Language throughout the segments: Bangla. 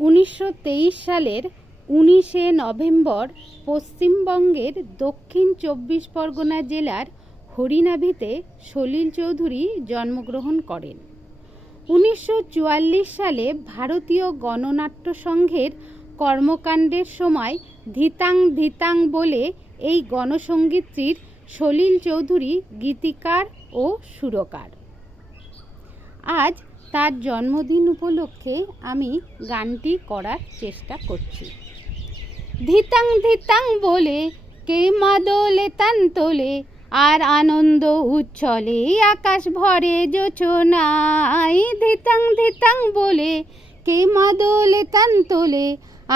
1923 সালের 19শে নভেম্বর পশ্চিমবঙ্গের দক্ষিণ 24 পরগনা জেলার হরিনাভিতে সলিল চৌধুরী জন্মগ্রহণ করেন। 1944 সালে ভারতীয় গণনাট্য সংঘের কর্মকাণ্ডের সময় ধিতাং ধিতাং বলে এই গণসঙ্গীতটির সলিল চৌধুরী গীতিকার ও সুরকার। আজ তার জন্মদিন উপলক্ষে আমি গানটি করার চেষ্টা করছি। ধিতাং ধিতাং বলে কে মাদলে তান তোলে, আর আনন্দ উচ্ছলে আকাশ ভরে জোছনায়। ধিতাং ধিতাং বলে কে মাদলে তান তোলে,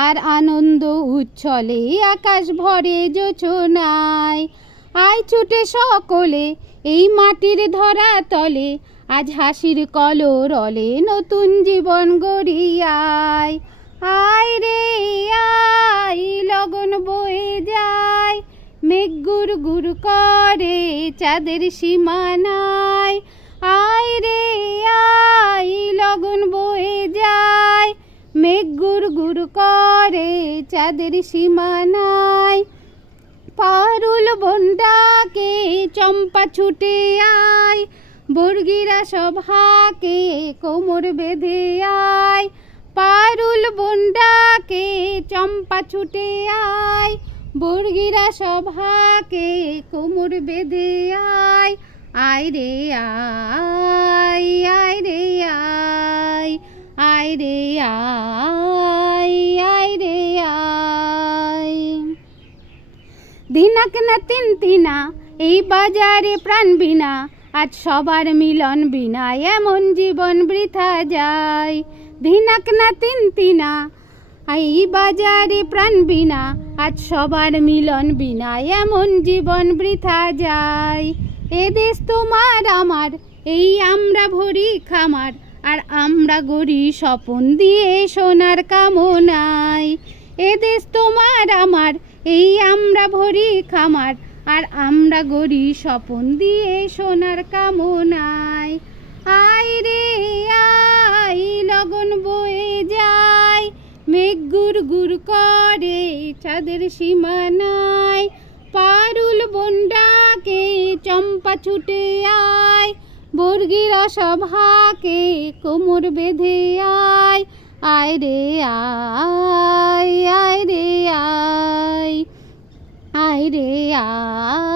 আর আনন্দ উচ্ছলে আকাশ ভরে জোছনায়। আয় ছুটে সকলে এই মাটির ধরা তলে, আজ হাসির কলরলে নতুন জীবন গড়িয়ায়। আয় রে আয় লগন বয়ে যায়, মেঘ গুর গুর করে চাঁদের সীমানায়। আয় রে আয় লগন বয়ে যায়, মেঘ গুর গুর করে চাঁদের সীমানায়। পারুল বনডাকে চম্পা ছুটে আয়, বর্গিরা সভাকে কোমর বেঁধে আয়। পারুল বনডাকে চম্পা ছুটে আয়, বর্গিরা সভাকে কোমর বেঁধে আয়। আয় রে আয়, আয় রে আয়, আয় রে আয়, আয় রে আয়। দিনাক না তিন তিনা এই বাজারে প্রাণ বিনা, আজ সবার মিলন বিনা এমন জীবন বৃথা যায়। দিনাক না তিন তিনা এই বাজারে প্রাণ বিনা, আজ সবার মিলন বিনা এমন জীবন বৃথা যায়। এদেশ তোমার আমার এই আমরা ভরি খামার, আর আমরা গড়ি স্বপন দিয়ে সোনার কামনায়। এদেশ তোমার আমার এই আমরা ভরি খামার, আর আমরা গড়ি স্বপন দিয়ে সোনার কামনায়। আয় রে আয় লগন বয়ে যায়, মেঘ গুর গুর করে চাঁদের সীমানায়। পারুল বনডাকে চম্পা ছুটে আয়, বর্গিরা সভাকে কোমর বেঁধে আয়। আয় রে আয়, আয় রে আয়, আয় রে আয়।